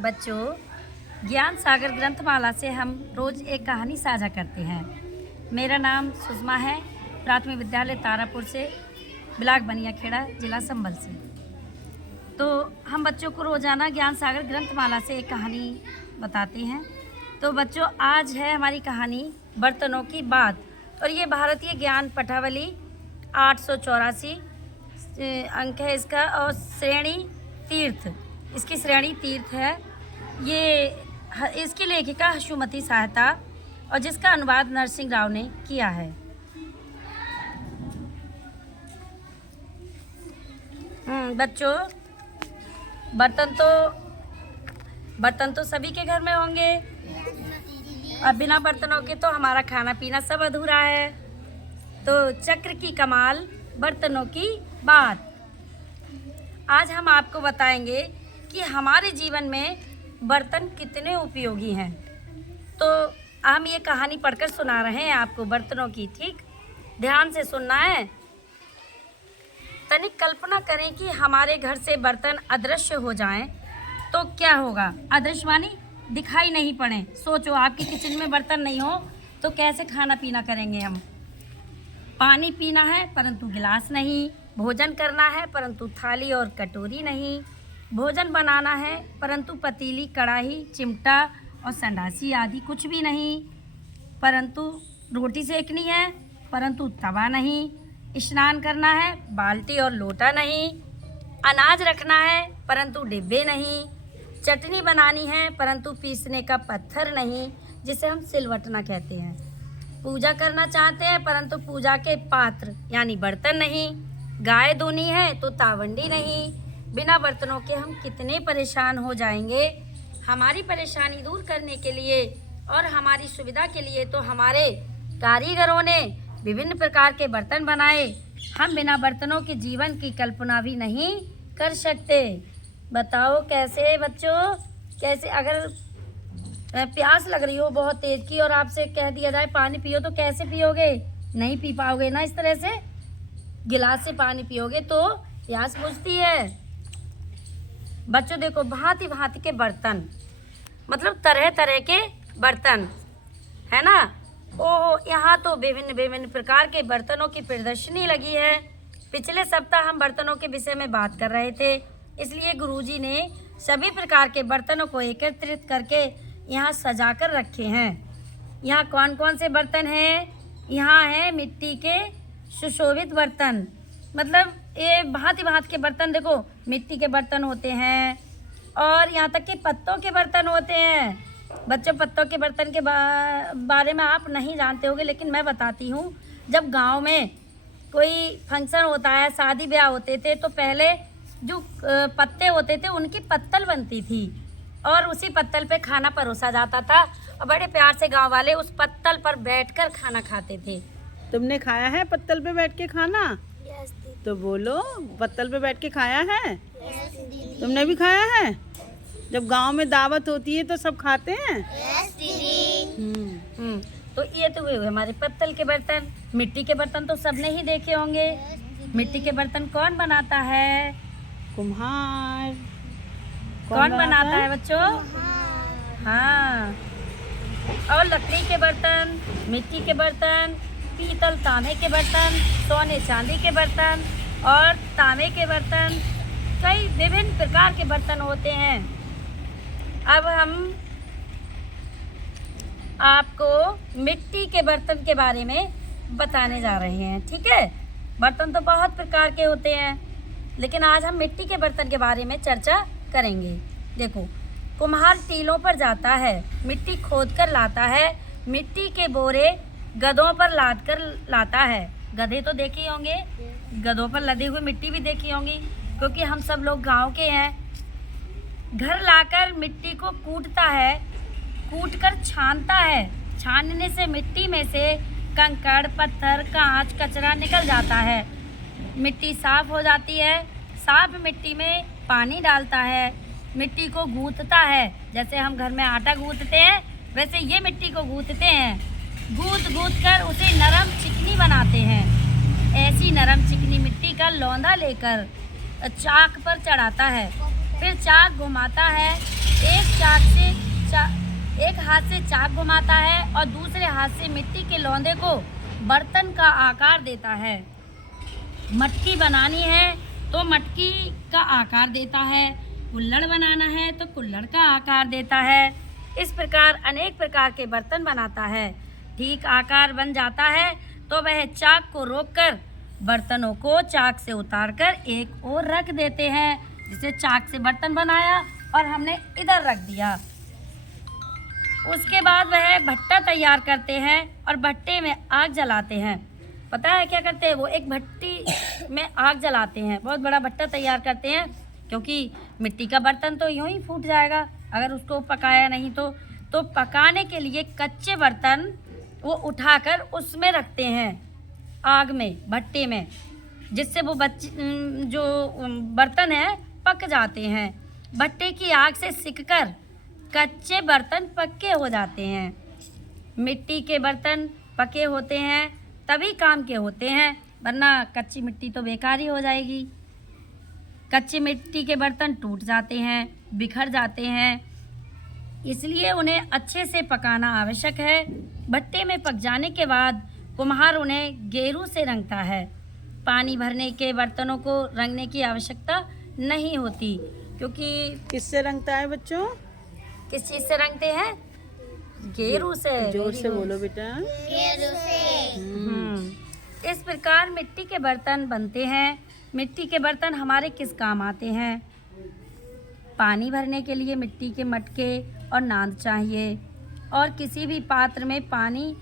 बच्चों, ज्ञान सागर ग्रंथमाला से हम रोज़ एक कहानी साझा करते हैं। मेरा नाम सुषमा है, प्राथमिक विद्यालय तारापुर से, ब्लॉक बनियाखेड़ा, जिला संभल से। तो हम बच्चों को रोज़ाना ज्ञान सागर ग्रंथमाला से एक कहानी बताते हैं। तो बच्चों, आज है हमारी कहानी बर्तनों की बात, और ये भारतीय ज्ञान पटावली 884 अंक है इसका, और श्रेणी तीर्थ, इसकी श्रेणी तीर्थ है। ये इसकी लेखिका हसुमती सहायता, और जिसका अनुवाद नरसिंह राव ने किया है। बच्चों, बर्तन तो सभी के घर में होंगे, और बिना बर्तनों के तो हमारा खाना पीना सब अधूरा है। तो चक्र की कमाल, बर्तनों की बात। आज हम आपको बताएंगे कि हमारे जीवन में बर्तन कितने उपयोगी हैं। तो हम ये कहानी पढ़कर सुना रहे हैं आपको बर्तनों की, ठीक? ध्यान से सुनना है। तनिक कल्पना करें कि हमारे घर से बर्तन अदृश्य हो जाएं तो क्या होगा। अदृश्य मानी दिखाई नहीं पड़े। सोचो, आपके किचन में बर्तन नहीं हो तो कैसे खाना पीना करेंगे हम। पानी पीना है परंतु गिलास नहीं, भोजन करना है परंतु थाली और कटोरी नहीं, भोजन बनाना है परंतु पतीली, कढ़ाई, चिमटा और संडासी आदि कुछ भी नहीं, परंतु रोटी सेकनी है परंतु तवा नहीं, स्नान करना है बाल्टी और लोटा नहीं, अनाज रखना है परंतु डिब्बे नहीं, चटनी बनानी है परंतु पीसने का पत्थर नहीं, जिसे हम सिलवटना कहते हैं, पूजा करना चाहते हैं परंतु पूजा के पात्र यानी बर्तन नहीं, गाय धोनी है तो तावंडी नहीं। बिना बर्तनों के हम कितने परेशान हो जाएंगे। हमारी परेशानी दूर करने के लिए और हमारी सुविधा के लिए तो हमारे कारीगरों ने विभिन्न प्रकार के बर्तन बनाए। हम बिना बर्तनों के जीवन की कल्पना भी नहीं कर सकते। बताओ कैसे बच्चों, कैसे? अगर प्यास लग रही हो बहुत तेज की और आपसे कह दिया जाए पानी पियो तो कैसे पियोगे? नहीं पी पाओगे ना। इस तरह से गिलास से पानी पियोगे तो प्यास बुझती है। बच्चों देखो, भांति भांति के बर्तन, मतलब तरह तरह के बर्तन है ना। ओहो, यहाँ तो विभिन्न प्रकार के बर्तनों की प्रदर्शनी लगी है। पिछले सप्ताह हम बर्तनों के विषय में बात कर रहे थे, इसलिए गुरुजी ने सभी प्रकार के बर्तनों को एकत्रित करके यहाँ सजा कर रखे हैं। यहाँ कौन कौन से बर्तन हैं? यहाँ है मिट्टी के सुशोभित बर्तन, मतलब ये भांति भांति के बर्तन। देखो, मिट्टी के बर्तन होते हैं और यहाँ तक कि पत्तों के बर्तन होते हैं। बच्चों, पत्तों के बर्तन के बारे में आप नहीं जानते होंगे, लेकिन मैं बताती हूँ। जब गांव में कोई फंक्शन होता है, शादी ब्याह होते थे, तो पहले जो पत्ते होते थे उनकी पत्तल बनती थी और उसी पत्तल पे खाना परोसा जाता था, और बड़े प्यार से गाँव वाले उस पत्तल पर बैठकर खाना खाते थे। तुमने खाया है पत्तल पे बैठ के खाना? यस तो बोलो, पत्तल पे बैठ के खाया है? यस दीदी। तुमने भी खाया है? जब गांव में दावत होती है तो सब खाते हैं। यस दीदी। तो ये तो हुए हमारे पत्तल के बर्तन। मिट्टी के बर्तन तो सबने ही देखे होंगे। मिट्टी के बर्तन कौन बनाता है? कुम्हार। कौन बनाता है बच्चों? हाँ। और लकड़ी के बर्तन, मिट्टी के बर्तन, पीतल तांबे के बर्तन, सोने चांदी के बर्तन और तांबे के बर्तन, कई विभिन्न प्रकार के बर्तन होते हैं। अब हम आपको मिट्टी के बर्तन के बारे में बताने जा रहे हैं, ठीक है? बर्तन तो बहुत प्रकार के होते हैं, लेकिन आज हम मिट्टी के बर्तन के बारे में चर्चा करेंगे। देखो, कुम्हार टीलों पर जाता है, मिट्टी खोद कर लाता है, मिट्टी के बोरे गधों पर लाद कर लाता है। गधे तो देखे होंगे, गधों पर लदी हुई मिट्टी भी देखी होंगी, क्योंकि हम सब लोग गांव के हैं। घर लाकर मिट्टी को कूटता है, कूटकर छानता है। छानने से मिट्टी में से कंकड़, पत्थर, कांच, कचरा निकल जाता है। मिट्टी साफ हो जाती है। साफ मिट्टी में पानी डालता है, मिट्टी को गूंथता है। जैसे हम घर में आटा गूंथते हैं, वैसे ये मिट्टी को गूंथते हैं। गूंथ कर उसे नरम चिकनी बनाते हैं। ऐसी नरम चिकनी मिट्टी का लौंदा लेकर चाक पर चढ़ाता है, फिर चाक घुमाता है, एक हाथ से चाक घुमाता है और दूसरे हाथ से मिट्टी के लौंदे को बर्तन का आकार देता है। मटकी बनानी है तो मटकी का आकार देता है, कुल्हड़ बनाना है तो कुल्हड़ का आकार देता है। इस प्रकार अनेक प्रकार के बर्तन बनाता है। ठीक आकार बन जाता है तो वह चाक को रोककर बर्तनों को चाक से उतारकर एक ओर रख देते हैं। जिसे चाक से बर्तन बनाया और हमने इधर रख दिया। उसके बाद वह भट्टा तैयार करते हैं और भट्टे में आग जलाते हैं। पता है क्या करते हैं वो? एक भट्टी में आग जलाते हैं, बहुत बड़ा भट्टा तैयार करते हैं, क्योंकि मिट्टी का बर्तन तो यूं ही फूट जाएगा अगर उसको पकाया नहीं तो पकाने के लिए कच्चे बर्तन वो उठाकर उसमें रखते हैं आग में, भट्टे में, जिससे वो जो बर्तन है पक जाते हैं। भट्टे की आग से सिककर कच्चे बर्तन पक्के हो जाते हैं। मिट्टी के बर्तन पके होते हैं तभी काम के होते हैं, वरना कच्ची मिट्टी तो बेकार ही हो जाएगी। कच्ची मिट्टी के बर्तन टूट जाते हैं, बिखर जाते हैं, इसलिए उन्हें अच्छे से पकाना आवश्यक है। भट्टे में पक जाने के बाद कुम्हार उन्हें गेरू से रंगता है। पानी भरने के बर्तनों को रंगने की आवश्यकता नहीं होती, क्योंकि किससे रंगता है बच्चों? किस चीज़ से रंगते हैं? गेरू से। जोर से बोलो बेटा। इस प्रकार मिट्टी के बर्तन बनते हैं। मिट्टी के बर्तन हमारे किस काम आते हैं? पानी भरने के लिए मिट्टी के मटके और नांद चाहिए, और किसी भी पात्र में पानी